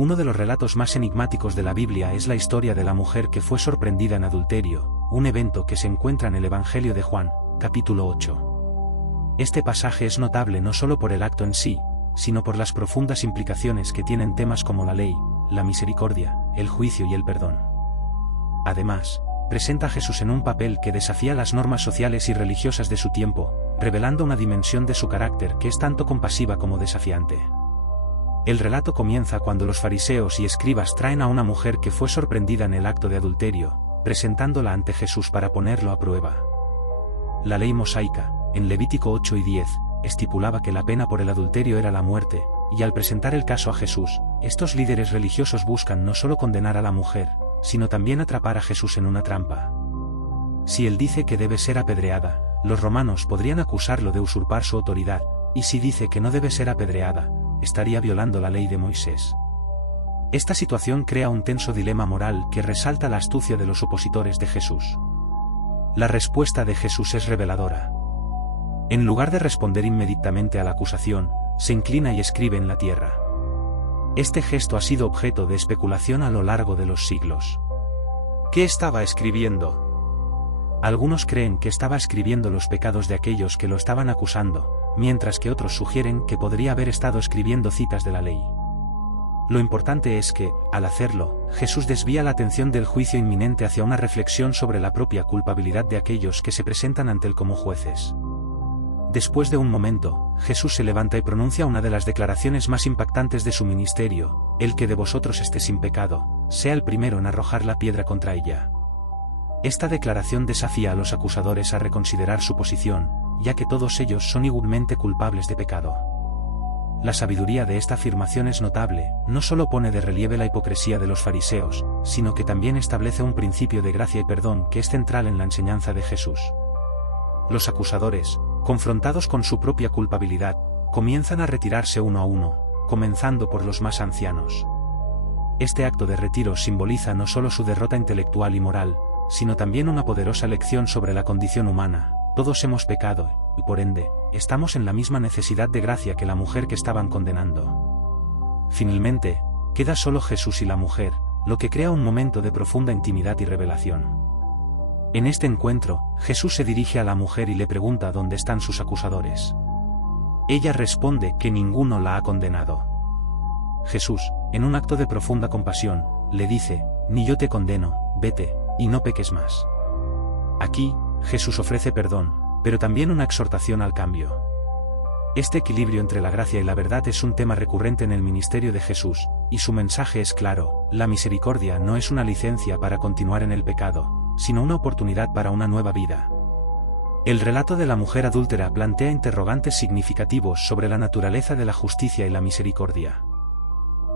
Uno de los relatos más enigmáticos de la Biblia es la historia de la mujer que fue sorprendida en adulterio, un evento que se encuentra en el Evangelio de Juan, capítulo 8. Este pasaje es notable no solo por el acto en sí, sino por las profundas implicaciones que tienen temas como la ley, la misericordia, el juicio y el perdón. Además, presenta a Jesús en un papel que desafía las normas sociales y religiosas de su tiempo, revelando una dimensión de su carácter que es tanto compasiva como desafiante. El relato comienza cuando los fariseos y escribas traen a una mujer que fue sorprendida en el acto de adulterio, presentándola ante Jesús para ponerlo a prueba. La ley mosaica, en Levítico 8 y 10, estipulaba que la pena por el adulterio era la muerte, y al presentar el caso a Jesús, estos líderes religiosos buscan no solo condenar a la mujer, sino también atrapar a Jesús en una trampa. Si él dice que debe ser apedreada, los romanos podrían acusarlo de usurpar su autoridad, y si dice que no debe ser apedreada, estaría violando la ley de Moisés. Esta situación crea un tenso dilema moral que resalta la astucia de los opositores de Jesús. La respuesta de Jesús es reveladora. En lugar de responder inmediatamente a la acusación, se inclina y escribe en la tierra. Este gesto ha sido objeto de especulación a lo largo de los siglos. ¿Qué estaba escribiendo? Algunos creen que estaba escribiendo los pecados de aquellos que lo estaban acusando, mientras que otros sugieren que podría haber estado escribiendo citas de la ley. Lo importante es que, al hacerlo, Jesús desvía la atención del juicio inminente hacia una reflexión sobre la propia culpabilidad de aquellos que se presentan ante él como jueces. Después de un momento, Jesús se levanta y pronuncia una de las declaraciones más impactantes de su ministerio: el que de vosotros esté sin pecado, sea el primero en arrojar la piedra contra ella. Esta declaración desafía a los acusadores a reconsiderar su posición, ya que todos ellos son igualmente culpables de pecado. La sabiduría de esta afirmación es notable, no solo pone de relieve la hipocresía de los fariseos, sino que también establece un principio de gracia y perdón que es central en la enseñanza de Jesús. Los acusadores, confrontados con su propia culpabilidad, comienzan a retirarse uno a uno, comenzando por los más ancianos. Este acto de retiro simboliza no solo su derrota intelectual y moral, sino también una poderosa lección sobre la condición humana. Todos hemos pecado, y por ende, estamos en la misma necesidad de gracia que la mujer que estaban condenando. Finalmente, queda solo Jesús y la mujer, lo que crea un momento de profunda intimidad y revelación. En este encuentro, Jesús se dirige a la mujer y le pregunta dónde están sus acusadores. Ella responde que ninguno la ha condenado. Jesús, en un acto de profunda compasión, le dice: ni yo te condeno, vete, y no peques más. Aquí, Jesús ofrece perdón, pero también una exhortación al cambio. Este equilibrio entre la gracia y la verdad es un tema recurrente en el ministerio de Jesús, y su mensaje es claro: la misericordia no es una licencia para continuar en el pecado, sino una oportunidad para una nueva vida. El relato de la mujer adúltera plantea interrogantes significativos sobre la naturaleza de la justicia y la misericordia.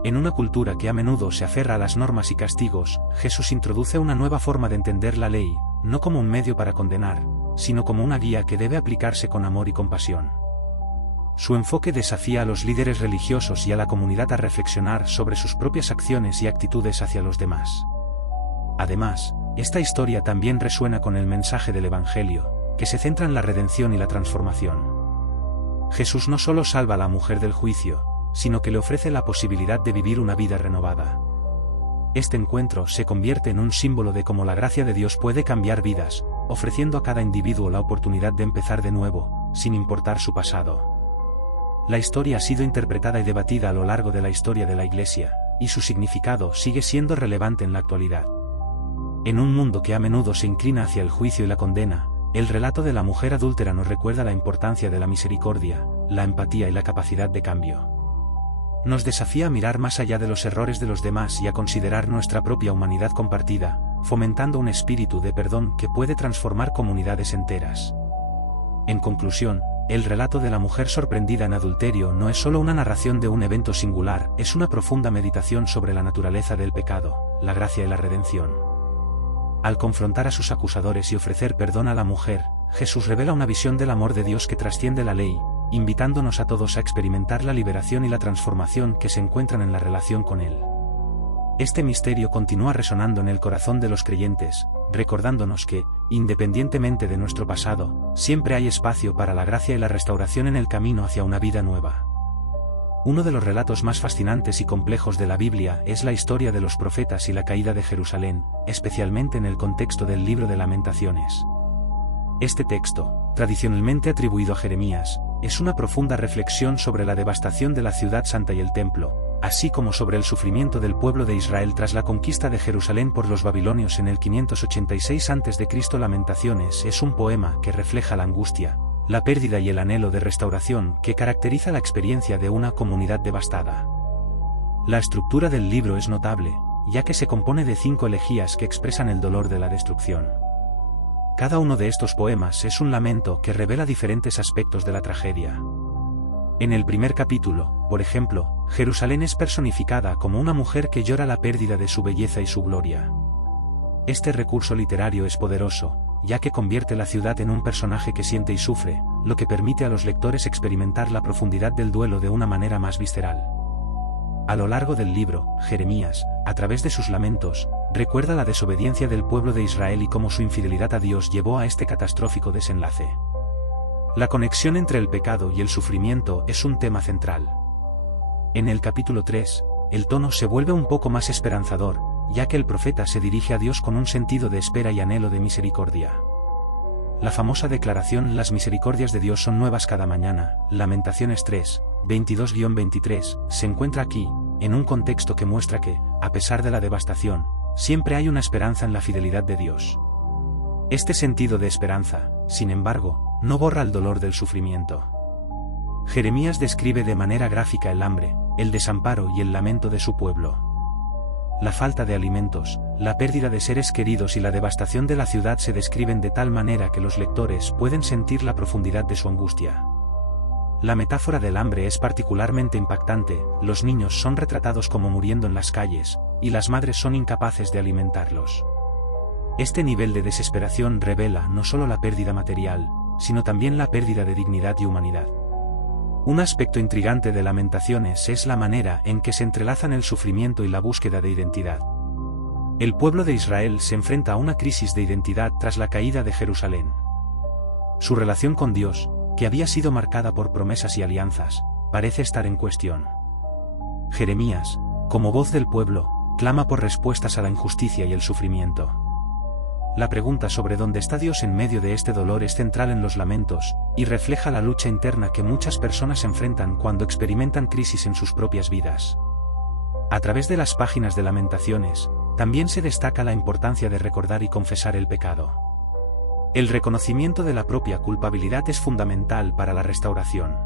En una cultura que a menudo se aferra a las normas y castigos, Jesús introduce una nueva forma de entender la ley, no como un medio para condenar, sino como una guía que debe aplicarse con amor y compasión. Su enfoque desafía a los líderes religiosos y a la comunidad a reflexionar sobre sus propias acciones y actitudes hacia los demás. Además, esta historia también resuena con el mensaje del Evangelio, que se centra en la redención y la transformación. Jesús no solo salva a la mujer del juicio, sino que le ofrece la posibilidad de vivir una vida renovada. Este encuentro se convierte en un símbolo de cómo la gracia de Dios puede cambiar vidas, ofreciendo a cada individuo la oportunidad de empezar de nuevo, sin importar su pasado. La historia ha sido interpretada y debatida a lo largo de la historia de la Iglesia, y su significado sigue siendo relevante en la actualidad. En un mundo que a menudo se inclina hacia el juicio y la condena, el relato de la mujer adúltera nos recuerda la importancia de la misericordia, la empatía y la capacidad de cambio. Nos desafía a mirar más allá de los errores de los demás y a considerar nuestra propia humanidad compartida, fomentando un espíritu de perdón que puede transformar comunidades enteras. En conclusión, el relato de la mujer sorprendida en adulterio no es solo una narración de un evento singular, es una profunda meditación sobre la naturaleza del pecado, la gracia y la redención. Al confrontar a sus acusadores y ofrecer perdón a la mujer, Jesús revela una visión del amor de Dios que trasciende la ley, invitándonos a todos a experimentar la liberación y la transformación que se encuentran en la relación con Él. Este misterio continúa resonando en el corazón de los creyentes, recordándonos que, independientemente de nuestro pasado, siempre hay espacio para la gracia y la restauración en el camino hacia una vida nueva. Uno de los relatos más fascinantes y complejos de la Biblia es la historia de los profetas y la caída de Jerusalén, especialmente en el contexto del libro de Lamentaciones. Este texto, tradicionalmente atribuido a Jeremías, es una profunda reflexión sobre la devastación de la ciudad santa y el templo, así como sobre el sufrimiento del pueblo de Israel tras la conquista de Jerusalén por los babilonios en el 586 a.C. Lamentaciones es un poema que refleja la angustia, la pérdida y el anhelo de restauración que caracteriza la experiencia de una comunidad devastada. La estructura del libro es notable, ya que se compone de 5 elegías que expresan el dolor de la destrucción. Cada uno de estos poemas es un lamento que revela diferentes aspectos de la tragedia. En el primer capítulo, por ejemplo, Jerusalén es personificada como una mujer que llora la pérdida de su belleza y su gloria. Este recurso literario es poderoso, ya que convierte la ciudad en un personaje que siente y sufre, lo que permite a los lectores experimentar la profundidad del duelo de una manera más visceral. A lo largo del libro, Jeremías, a través de sus lamentos, recuerda la desobediencia del pueblo de Israel y cómo su infidelidad a Dios llevó a este catastrófico desenlace. La conexión entre el pecado y el sufrimiento es un tema central. En el capítulo 3, el tono se vuelve un poco más esperanzador, ya que el profeta se dirige a Dios con un sentido de espera y anhelo de misericordia. La famosa declaración «Las misericordias de Dios son nuevas cada mañana», Lamentaciones 3, 22-23, se encuentra aquí, en un contexto que muestra que, a pesar de la devastación, siempre hay una esperanza en la fidelidad de Dios. Este sentido de esperanza, sin embargo, no borra el dolor del sufrimiento. Jeremías describe de manera gráfica el hambre, el desamparo y el lamento de su pueblo. La falta de alimentos, la pérdida de seres queridos y la devastación de la ciudad se describen de tal manera que los lectores pueden sentir la profundidad de su angustia. La metáfora del hambre es particularmente impactante, los niños son retratados como muriendo en las calles, y las madres son incapaces de alimentarlos. Este nivel de desesperación revela no solo la pérdida material, sino también la pérdida de dignidad y humanidad. Un aspecto intrigante de Lamentaciones es la manera en que se entrelazan el sufrimiento y la búsqueda de identidad. El pueblo de Israel se enfrenta a una crisis de identidad tras la caída de Jerusalén. Su relación con Dios, que había sido marcada por promesas y alianzas, parece estar en cuestión. Jeremías, como voz del pueblo, clama por respuestas a la injusticia y el sufrimiento. La pregunta sobre dónde está Dios en medio de este dolor es central en los lamentos, y refleja la lucha interna que muchas personas enfrentan cuando experimentan crisis en sus propias vidas. A través de las páginas de Lamentaciones, también se destaca la importancia de recordar y confesar el pecado. El reconocimiento de la propia culpabilidad es fundamental para la restauración.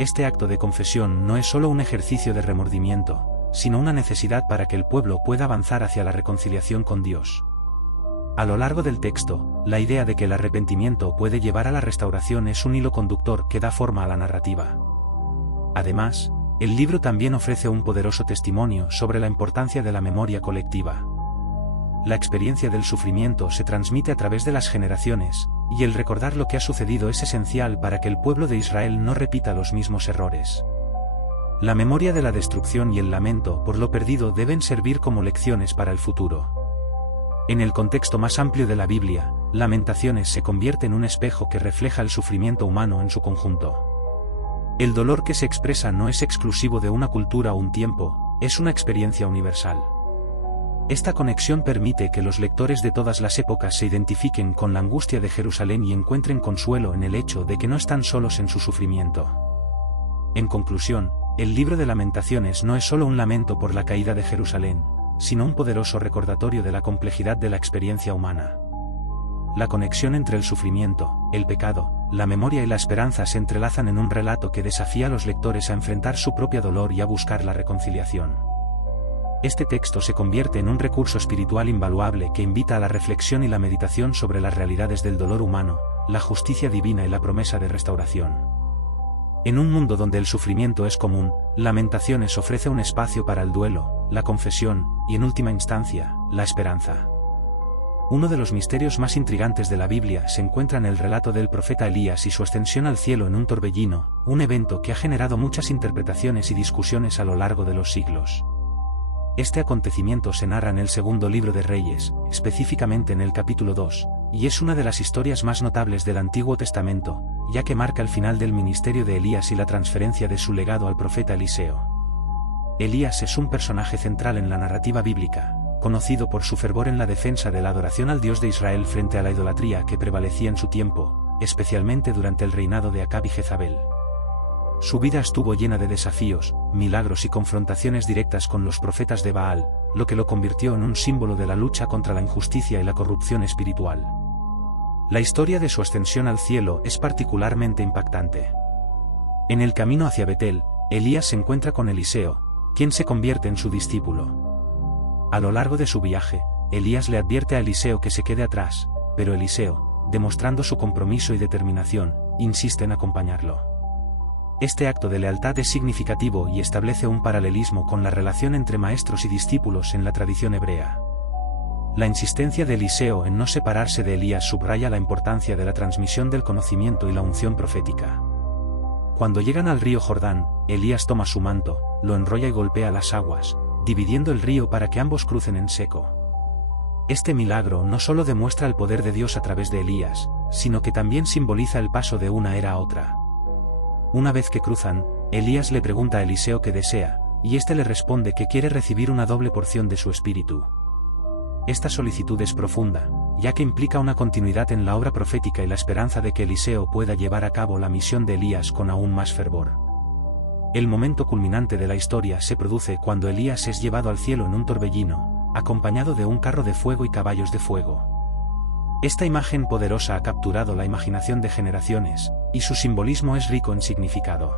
Este acto de confesión no es solo un ejercicio de remordimiento, sino una necesidad para que el pueblo pueda avanzar hacia la reconciliación con Dios. A lo largo del texto, la idea de que el arrepentimiento puede llevar a la restauración es un hilo conductor que da forma a la narrativa. Además, el libro también ofrece un poderoso testimonio sobre la importancia de la memoria colectiva. La experiencia del sufrimiento se transmite a través de las generaciones, y el recordar lo que ha sucedido es esencial para que el pueblo de Israel no repita los mismos errores. La memoria de la destrucción y el lamento por lo perdido deben servir como lecciones para el futuro. En el contexto más amplio de la Biblia, Lamentaciones se convierte en un espejo que refleja el sufrimiento humano en su conjunto. El dolor que se expresa no es exclusivo de una cultura o un tiempo, es una experiencia universal. Esta conexión permite que los lectores de todas las épocas se identifiquen con la angustia de Jerusalén y encuentren consuelo en el hecho de que no están solos en su sufrimiento. En conclusión, el libro de Lamentaciones no es solo un lamento por la caída de Jerusalén, sino un poderoso recordatorio de la complejidad de la experiencia humana. La conexión entre el sufrimiento, el pecado, la memoria y la esperanza se entrelazan en un relato que desafía a los lectores a enfrentar su propio dolor y a buscar la reconciliación. Este texto se convierte en un recurso espiritual invaluable que invita a la reflexión y la meditación sobre las realidades del dolor humano, la justicia divina y la promesa de restauración. En un mundo donde el sufrimiento es común, Lamentaciones ofrece un espacio para el duelo, la confesión, y en última instancia, la esperanza. Uno de los misterios más intrigantes de la Biblia se encuentra en el relato del profeta Elías y su ascensión al cielo en un torbellino, un evento que ha generado muchas interpretaciones y discusiones a lo largo de los siglos. Este acontecimiento se narra en el segundo libro de Reyes, específicamente en el capítulo 2, y es una de las historias más notables del Antiguo Testamento, ya que marca el final del ministerio de Elías y la transferencia de su legado al profeta Eliseo. Elías es un personaje central en la narrativa bíblica, conocido por su fervor en la defensa de la adoración al Dios de Israel frente a la idolatría que prevalecía en su tiempo, especialmente durante el reinado de Acab y Jezabel. Su vida estuvo llena de desafíos, milagros y confrontaciones directas con los profetas de Baal, lo que lo convirtió en un símbolo de la lucha contra la injusticia y la corrupción espiritual. La historia de su ascensión al cielo es particularmente impactante. En el camino hacia Betel, Elías se encuentra con Eliseo, quien se convierte en su discípulo. A lo largo de su viaje, Elías le advierte a Eliseo que se quede atrás, pero Eliseo, demostrando su compromiso y determinación, insiste en acompañarlo. Este acto de lealtad es significativo y establece un paralelismo con la relación entre maestros y discípulos en la tradición hebrea. La insistencia de Eliseo en no separarse de Elías subraya la importancia de la transmisión del conocimiento y la unción profética. Cuando llegan al río Jordán, Elías toma su manto, lo enrolla y golpea las aguas, dividiendo el río para que ambos crucen en seco. Este milagro no solo demuestra el poder de Dios a través de Elías, sino que también simboliza el paso de una era a otra. Una vez que cruzan, Elías le pregunta a Eliseo qué desea, y éste le responde que quiere recibir una doble porción de su espíritu. Esta solicitud es profunda, ya que implica una continuidad en la obra profética y la esperanza de que Eliseo pueda llevar a cabo la misión de Elías con aún más fervor. El momento culminante de la historia se produce cuando Elías es llevado al cielo en un torbellino, acompañado de un carro de fuego y caballos de fuego. Esta imagen poderosa ha capturado la imaginación de generaciones, y su simbolismo es rico en significado.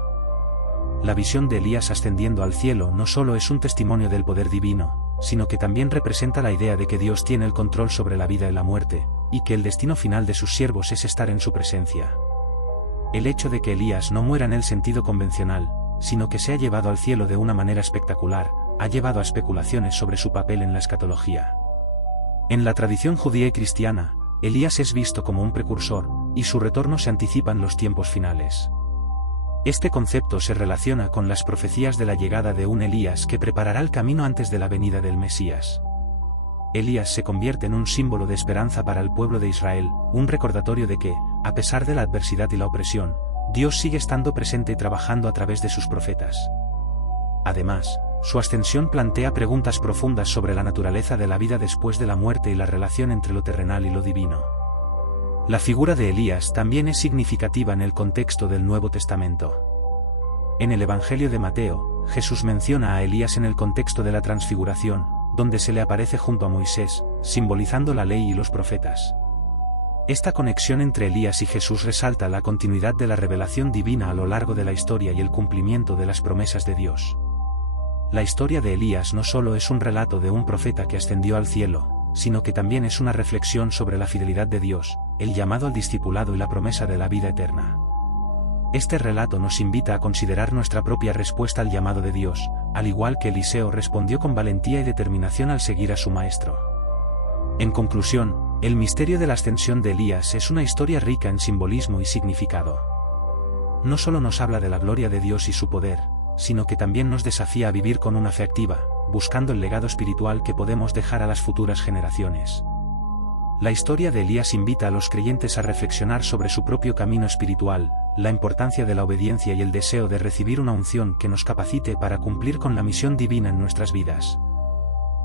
La visión de Elías ascendiendo al cielo no solo es un testimonio del poder divino, sino que también representa la idea de que Dios tiene el control sobre la vida y la muerte, y que el destino final de sus siervos es estar en su presencia. El hecho de que Elías no muera en el sentido convencional, sino que sea llevado al cielo de una manera espectacular, ha llevado a especulaciones sobre su papel en la escatología. En la tradición judía y cristiana, Elías es visto como un precursor, y su retorno se anticipa en los tiempos finales. Este concepto se relaciona con las profecías de la llegada de un Elías que preparará el camino antes de la venida del Mesías. Elías se convierte en un símbolo de esperanza para el pueblo de Israel, un recordatorio de que, a pesar de la adversidad y la opresión, Dios sigue estando presente y trabajando a través de sus profetas. Además, su ascensión plantea preguntas profundas sobre la naturaleza de la vida después de la muerte y la relación entre lo terrenal y lo divino. La figura de Elías también es significativa en el contexto del Nuevo Testamento. En el Evangelio de Mateo, Jesús menciona a Elías en el contexto de la transfiguración, donde se le aparece junto a Moisés, simbolizando la ley y los profetas. Esta conexión entre Elías y Jesús resalta la continuidad de la revelación divina a lo largo de la historia y el cumplimiento de las promesas de Dios. La historia de Elías no solo es un relato de un profeta que ascendió al cielo, sino que también es una reflexión sobre la fidelidad de Dios, el llamado al discipulado y la promesa de la vida eterna. Este relato nos invita a considerar nuestra propia respuesta al llamado de Dios, al igual que Eliseo respondió con valentía y determinación al seguir a su maestro. En conclusión, el misterio de la ascensión de Elías es una historia rica en simbolismo y significado. No solo nos habla de la gloria de Dios y su poder, sino que también nos desafía a vivir con una fe activa, buscando el legado espiritual que podemos dejar a las futuras generaciones. La historia de Elías invita a los creyentes a reflexionar sobre su propio camino espiritual, la importancia de la obediencia y el deseo de recibir una unción que nos capacite para cumplir con la misión divina en nuestras vidas.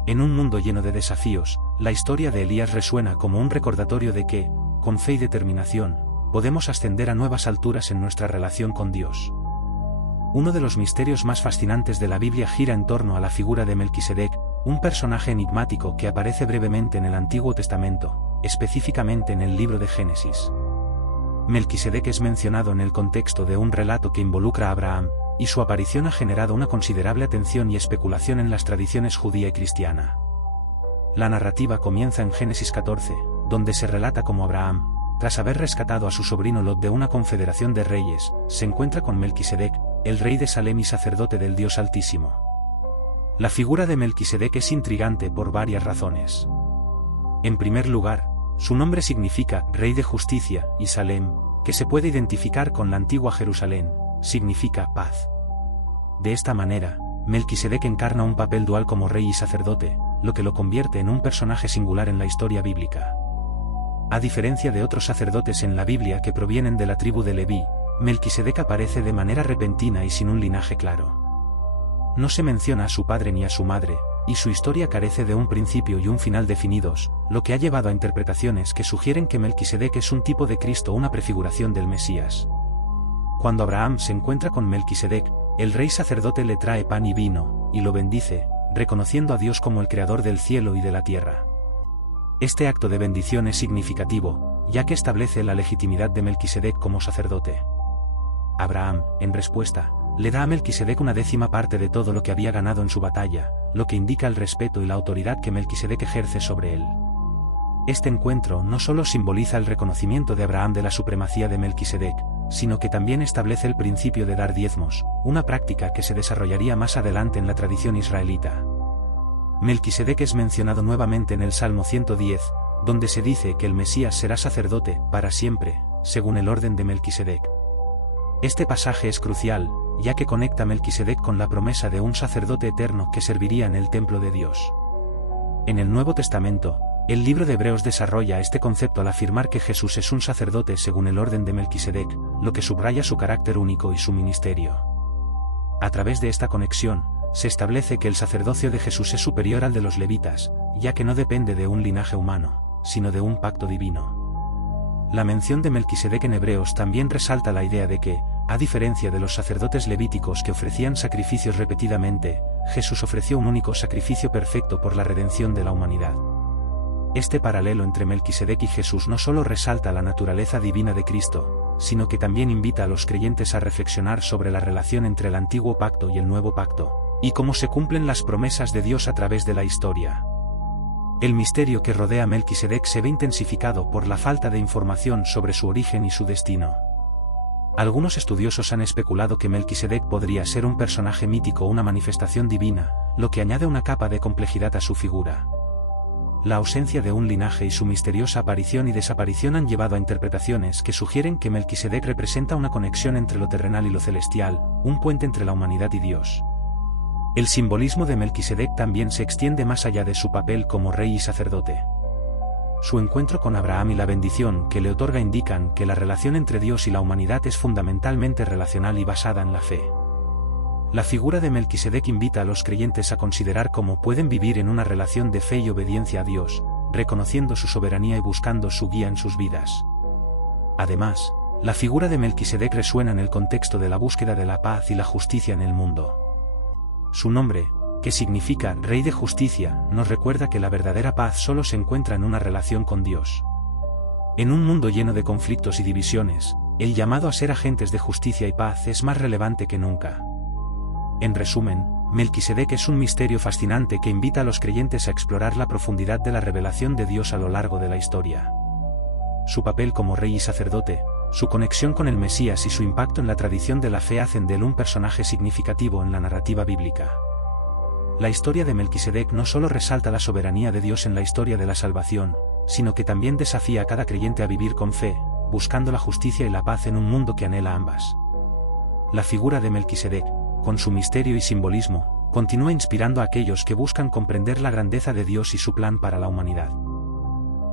En un mundo lleno de desafíos, la historia de Elías resuena como un recordatorio de que, con fe y determinación, podemos ascender a nuevas alturas en nuestra relación con Dios. Uno de los misterios más fascinantes de la Biblia gira en torno a la figura de Melquisedec, un personaje enigmático que aparece brevemente en el Antiguo Testamento, específicamente en el libro de Génesis. Melquisedec es mencionado en el contexto de un relato que involucra a Abraham, y su aparición ha generado una considerable atención y especulación en las tradiciones judía y cristiana. La narrativa comienza en Génesis 14, donde se relata cómo Abraham, tras haber rescatado a su sobrino Lot de una confederación de reyes, se encuentra con Melquisedec, el rey de Salem y sacerdote del Dios Altísimo. La figura de Melquisedec es intrigante por varias razones. En primer lugar, su nombre significa Rey de Justicia, y Salem, que se puede identificar con la antigua Jerusalén, significa paz. De esta manera, Melquisedec encarna un papel dual como rey y sacerdote, lo que lo convierte en un personaje singular en la historia bíblica. A diferencia de otros sacerdotes en la Biblia que provienen de la tribu de Leví, Melquisedec aparece de manera repentina y sin un linaje claro. No se menciona a su padre ni a su madre, y su historia carece de un principio y un final definidos, lo que ha llevado a interpretaciones que sugieren que Melquisedec es un tipo de Cristo o una prefiguración del Mesías. Cuando Abraham se encuentra con Melquisedec, el rey sacerdote le trae pan y vino, y lo bendice, reconociendo a Dios como el creador del cielo y de la tierra. Este acto de bendición es significativo, ya que establece la legitimidad de Melquisedec como sacerdote. Abraham, en respuesta, le da a Melquisedec una 10ª parte de todo lo que había ganado en su batalla, lo que indica el respeto y la autoridad que Melquisedec ejerce sobre él. Este encuentro no solo simboliza el reconocimiento de Abraham de la supremacía de Melquisedec, sino que también establece el principio de dar diezmos, una práctica que se desarrollaría más adelante en la tradición israelita. Melquisedec es mencionado nuevamente en el Salmo 110, donde se dice que el Mesías será sacerdote para siempre, según el orden de Melquisedec. Este pasaje es crucial, ya que conecta a Melquisedec con la promesa de un sacerdote eterno que serviría en el templo de Dios. En el Nuevo Testamento, el libro de Hebreos desarrolla este concepto al afirmar que Jesús es un sacerdote según el orden de Melquisedec, lo que subraya su carácter único y su ministerio. A través de esta conexión, se establece que el sacerdocio de Jesús es superior al de los levitas, ya que no depende de un linaje humano, sino de un pacto divino. La mención de Melquisedec en Hebreos también resalta la idea de que, a diferencia de los sacerdotes levíticos que ofrecían sacrificios repetidamente, Jesús ofreció un único sacrificio perfecto por la redención de la humanidad. Este paralelo entre Melquisedec y Jesús no solo resalta la naturaleza divina de Cristo, sino que también invita a los creyentes a reflexionar sobre la relación entre el antiguo pacto y el nuevo pacto, y cómo se cumplen las promesas de Dios a través de la historia. El misterio que rodea a Melquisedec se ve intensificado por la falta de información sobre su origen y su destino. Algunos estudiosos han especulado que Melquisedec podría ser un personaje mítico o una manifestación divina, lo que añade una capa de complejidad a su figura. La ausencia de un linaje y su misteriosa aparición y desaparición han llevado a interpretaciones que sugieren que Melquisedec representa una conexión entre lo terrenal y lo celestial, un puente entre la humanidad y Dios. El simbolismo de Melquisedec también se extiende más allá de su papel como rey y sacerdote. Su encuentro con Abraham y la bendición que le otorga indican que la relación entre Dios y la humanidad es fundamentalmente relacional y basada en la fe. La figura de Melquisedec invita a los creyentes a considerar cómo pueden vivir en una relación de fe y obediencia a Dios, reconociendo su soberanía y buscando su guía en sus vidas. Además, la figura de Melquisedec resuena en el contexto de la búsqueda de la paz y la justicia en el mundo. Su nombre, que significa Rey de Justicia, nos recuerda que la verdadera paz solo se encuentra en una relación con Dios. En un mundo lleno de conflictos y divisiones, el llamado a ser agentes de justicia y paz es más relevante que nunca. En resumen, Melquisedec es un misterio fascinante que invita a los creyentes a explorar la profundidad de la revelación de Dios a lo largo de la historia. Su papel como rey y sacerdote, su conexión con el Mesías y su impacto en la tradición de la fe hacen de él un personaje significativo en la narrativa bíblica. La historia de Melquisedec no solo resalta la soberanía de Dios en la historia de la salvación, sino que también desafía a cada creyente a vivir con fe, buscando la justicia y la paz en un mundo que anhela ambas. La figura de Melquisedec, con su misterio y simbolismo, continúa inspirando a aquellos que buscan comprender la grandeza de Dios y su plan para la humanidad.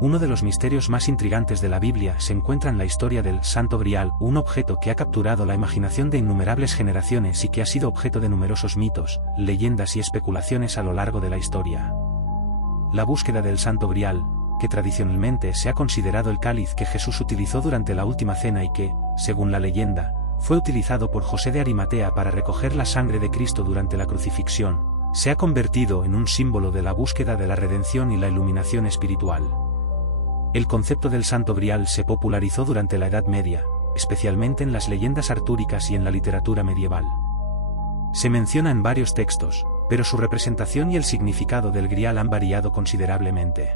Uno de los misterios más intrigantes de la Biblia se encuentra en la historia del Santo Grial, un objeto que ha capturado la imaginación de innumerables generaciones y que ha sido objeto de numerosos mitos, leyendas y especulaciones a lo largo de la historia. La búsqueda del Santo Grial, que tradicionalmente se ha considerado el cáliz que Jesús utilizó durante la última cena y que, según la leyenda, fue utilizado por José de Arimatea para recoger la sangre de Cristo durante la crucifixión, se ha convertido en un símbolo de la búsqueda de la redención y la iluminación espiritual. El concepto del Santo Grial se popularizó durante la Edad Media, especialmente en las leyendas artúricas y en la literatura medieval. Se menciona en varios textos, pero su representación y el significado del Grial han variado considerablemente.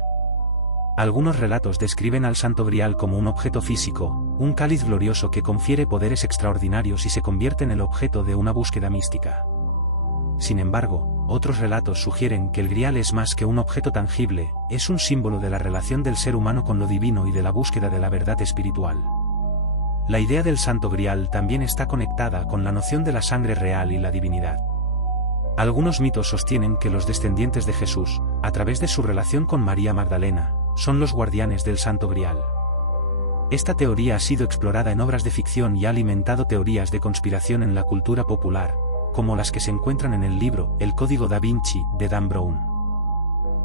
Algunos relatos describen al Santo Grial como un objeto físico, un cáliz glorioso que confiere poderes extraordinarios y se convierte en el objeto de una búsqueda mística. Sin embargo, otros relatos sugieren que el Grial es más que un objeto tangible, es un símbolo de la relación del ser humano con lo divino y de la búsqueda de la verdad espiritual. La idea del Santo Grial también está conectada con la noción de la sangre real y la divinidad. Algunos mitos sostienen que los descendientes de Jesús, a través de su relación con María Magdalena, son los guardianes del Santo Grial. Esta teoría ha sido explorada en obras de ficción y ha alimentado teorías de conspiración en la cultura popular, como las que se encuentran en el libro El Código da Vinci, de Dan Brown.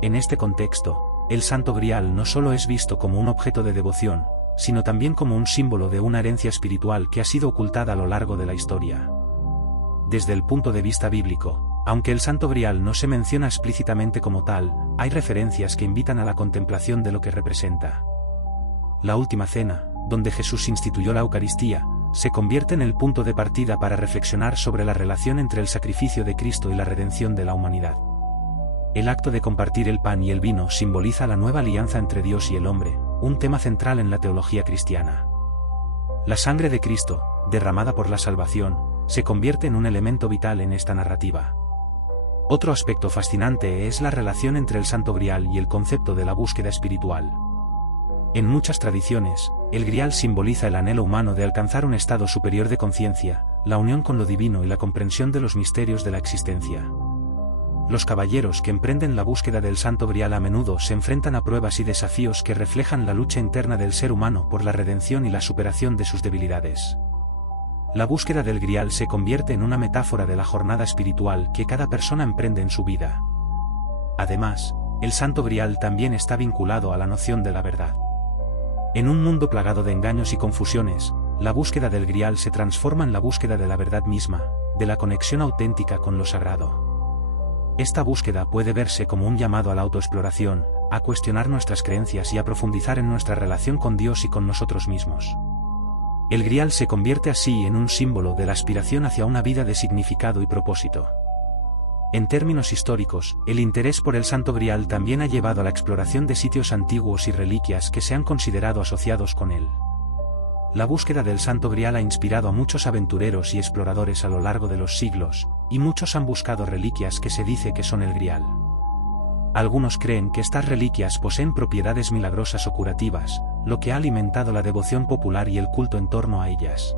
En este contexto, el Santo Grial no solo es visto como un objeto de devoción, sino también como un símbolo de una herencia espiritual que ha sido ocultada a lo largo de la historia. Desde el punto de vista bíblico, aunque el Santo Grial no se menciona explícitamente como tal, hay referencias que invitan a la contemplación de lo que representa. La Última Cena, donde Jesús instituyó la Eucaristía, se convierte en el punto de partida para reflexionar sobre la relación entre el sacrificio de Cristo y la redención de la humanidad. El acto de compartir el pan y el vino simboliza la nueva alianza entre Dios y el hombre, un tema central en la teología cristiana. La sangre de Cristo, derramada por la salvación, se convierte en un elemento vital en esta narrativa. Otro aspecto fascinante es la relación entre el Santo Grial y el concepto de la búsqueda espiritual. En muchas tradiciones, el Grial simboliza el anhelo humano de alcanzar un estado superior de conciencia, la unión con lo divino y la comprensión de los misterios de la existencia. Los caballeros que emprenden la búsqueda del Santo Grial a menudo se enfrentan a pruebas y desafíos que reflejan la lucha interna del ser humano por la redención y la superación de sus debilidades. La búsqueda del Grial se convierte en una metáfora de la jornada espiritual que cada persona emprende en su vida. Además, el Santo Grial también está vinculado a la noción de la verdad. En un mundo plagado de engaños y confusiones, la búsqueda del Grial se transforma en la búsqueda de la verdad misma, de la conexión auténtica con lo sagrado. Esta búsqueda puede verse como un llamado a la autoexploración, a cuestionar nuestras creencias y a profundizar en nuestra relación con Dios y con nosotros mismos. El Grial se convierte así en un símbolo de la aspiración hacia una vida de significado y propósito. En términos históricos, el interés por el Santo Grial también ha llevado a la exploración de sitios antiguos y reliquias que se han considerado asociados con él. La búsqueda del Santo Grial ha inspirado a muchos aventureros y exploradores a lo largo de los siglos, y muchos han buscado reliquias que se dice que son el Grial. Algunos creen que estas reliquias poseen propiedades milagrosas o curativas, lo que ha alimentado la devoción popular y el culto en torno a ellas.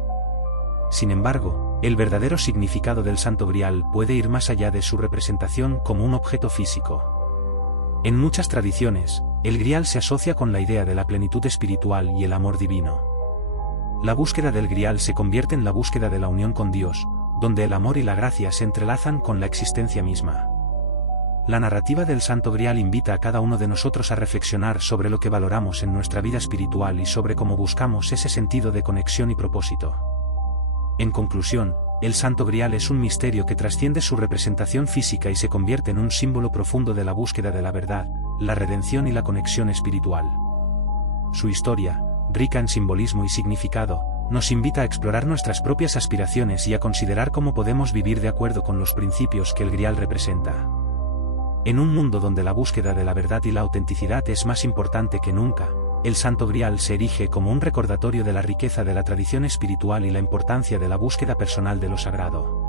Sin embargo, el verdadero significado del Santo Grial puede ir más allá de su representación como un objeto físico. En muchas tradiciones, el Grial se asocia con la idea de la plenitud espiritual y el amor divino. La búsqueda del Grial se convierte en la búsqueda de la unión con Dios, donde el amor y la gracia se entrelazan con la existencia misma. La narrativa del Santo Grial invita a cada uno de nosotros a reflexionar sobre lo que valoramos en nuestra vida espiritual y sobre cómo buscamos ese sentido de conexión y propósito. En conclusión, el Santo Grial es un misterio que trasciende su representación física y se convierte en un símbolo profundo de la búsqueda de la verdad, la redención y la conexión espiritual. Su historia, rica en simbolismo y significado, nos invita a explorar nuestras propias aspiraciones y a considerar cómo podemos vivir de acuerdo con los principios que el Grial representa. En un mundo donde la búsqueda de la verdad y la autenticidad es más importante que nunca, el Santo Grial se erige como un recordatorio de la riqueza de la tradición espiritual y la importancia de la búsqueda personal de lo sagrado.